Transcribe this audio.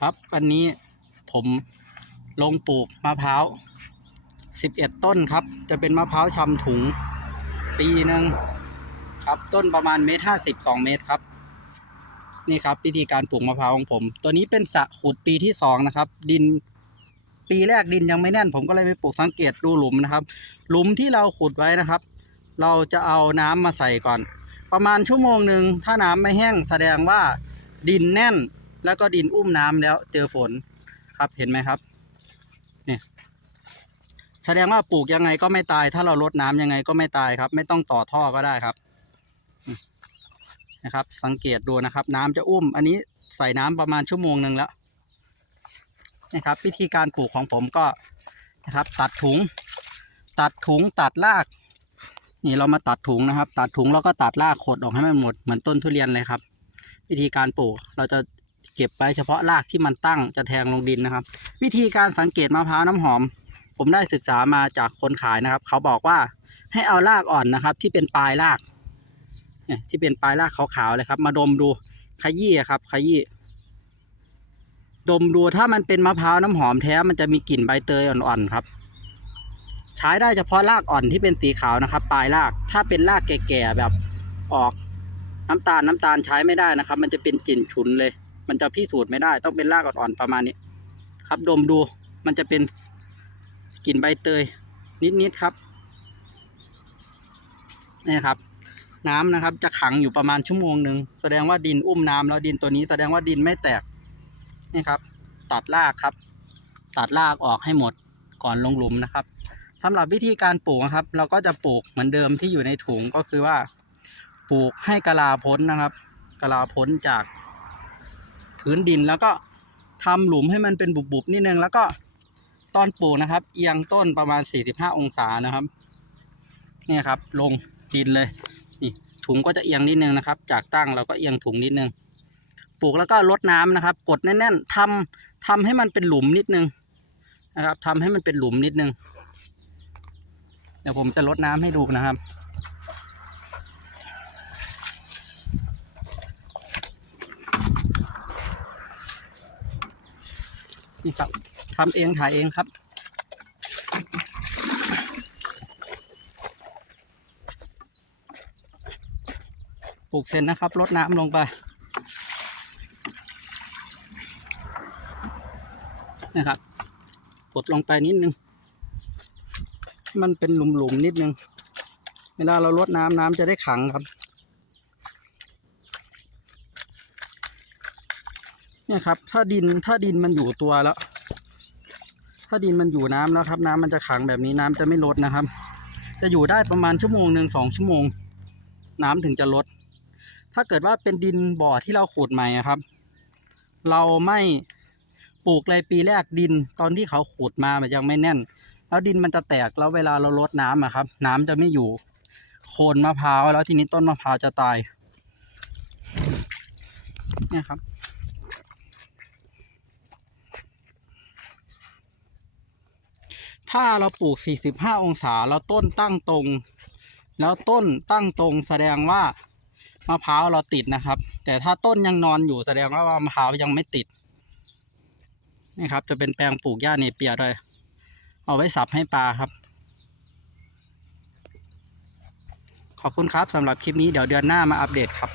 ครับวันนี้ผมลงปลูกมะพร้าว 11 ต้นครับ จะเป็นมะพร้าวชำถุง ปีหนึ่งครับ ต้นประมาณเมตรห้าสิบสองเมตรครับ นี่ครับวิธีการปลูกมะพร้าวของผม ตัวนี้เป็นสระขุดปีที่สองนะครับ ดินปีแรกดินยังไม่แน่น ผมก็เลยไปปลูกสังเกตดูหลุมนะครับ หลุมที่เราขุดไว้นะครับ เราจะเอาน้ำมาใส่ก่อน ประมาณชั่วโมงหนึ่งถ้าน้ำไม่แห้งแสดงว่าดินแน่น แล้วก็ดินอุ้มน้ำแล้วเจอฝนครับเห็นไหมครับเนี่ยแสดงว่าปลูกยังไงก็ไม่ตาย ถ้าเราลดน้ำยังไงก็ไม่ตายครับ ไม่ต้องต่อท่อก็ได้ครับนี่นะครับ สังเกตดูนะครับ น้ำจะอุ้ม อันนี้ใส่น้ำประมาณชั่วโมงหนึ่งแล้วนะครับ วิธีการปลูกของผมก็นะครับ ตัดถุง ตัดถุงตัดราก นี่เรามาตัดถุงนะครับ ตัดถุงแล้วก็ตัดรากขดออกให้มันหมดเหมือนต้นทุเรียนเลยครับ วิธีการปลูกเราจะ เก็บไปเฉพาะรากที่มันตั้งจะแทงลงดินนะครับ วิธีการสังเกตมะพร้าวน้ำหอม ผมได้ศึกษามาจากคนขายนะครับ เขาบอกว่าให้เอารากอ่อนนะครับ ที่เป็นปลายรากที่เป็นปลายรากขาวๆเลยครับ มาดมดูขยี้ครับ ขยี้ดมดูถ้ามันเป็นมะพร้าวน้ำหอมแท้มันจะมีกลิ่นใบเตยอ่อนๆครับ ใช้ได้เฉพาะรากอ่อนที่เป็นสีขาวนะครับ ปลายรากถ้าเป็นรากแก่ๆแบบออกน้ำตาลน้ำตาลใช้ไม่ได้นะครับ มันจะเป็นกลิ่นฉุนเลย มันจะพิสูจน์ไม่ได้ ต้องเป็นรากอ่อนๆประมาณนี้ ครับดมดูมันจะเป็นกลิ่นใบเตย นิดๆครับนี่ครับ น้ำนะครับ จะขังอยู่ประมาณชั่วโมงหนึ่งแสดงว่าดินอุ้มน้ำแล้วดินตัวนี้แสดงว่าดินไม่แตกนี่ครับ ตัดรากครับ ตัดรากออกให้หมดก่อนลงหลุมนะครับสำหรับวิธีการปลูกนะครับ เราก็จะปลูกเหมือนเดิมที่อยู่ในถุงก็คือว่า ปลูกให้กะลาพ้นนะครับกะลาพ้นจาก พื้นดิน แล้วก็ทำหลุมให้มันเป็นบุบๆนิดนึงแล้วก็ตอนปลูกนะครับ เอียงต้นประมาณ 45 องศานะครับเนี่ยครับ ลงดินเลยนี่ถุงก็จะเอียงนิดนึงนะครับ จากตั้งเราก็เอียงถุงนิดนึงปลูกแล้วก็ลดน้ำนะครับ กดแน่นๆทำทำให้มันเป็นหลุมนิดนึงนะครับทำให้มันเป็นหลุมนิดนึงเดี๋ยวผมจะลดน้ำให้ดูนะครับ นี่ครับทำเองถ่ายเองครับ ปลูกเสร็จนะครับลดน้ำลงไปนะครับกดลงไปนิดนึง มันเป็นหลุมๆนิดนึง เวลาเราลดน้ำน้ำจะได้ขังครับ เนี่ยครับ ถ้าดินถ้าดินมันอยู่ตัวแล้ว ถ้าดินมันอยู่น้ำแล้วครับ น้ำมันจะขังแบบนี้น้ำจะไม่ลดนะครับ จะอยู่ได้ประมาณชั่วโมงหนึ่งสองชั่วโมง น้ำถึงจะลด ถ้าเกิดว่าเป็นดินบ่อที่เราขุดใหม่อะครับ เราไม่ปลูกเลยปีแรกดิน ตอนที่เขาขุดมามันยังไม่แน่น แล้วดินมันจะแตกแล้วเวลาเราลดน้ำอะครับ น้ำจะไม่อยู่ โคนมะพร้าวแล้วทีนี้ต้นมะพร้าวจะตายเนี่ยครับ ถ้าเราปลูก 45 องศา แล้วต้นตั้งตรง แล้วต้นตั้งตรงแสดงว่ามะพร้าวเราติดนะครับ แต่ถ้าต้นยังนอนอยู่แสดงว่ามะพร้าวยังไม่ติดนี่ครับ จะเป็นแปลงปลูกหญ้าเนเปียด้วย เอาไว้สับให้ปลาครับ ขอบคุณครับสำหรับคลิปนี้เดี๋ยวเดือนหน้ามาอัปเดตครับ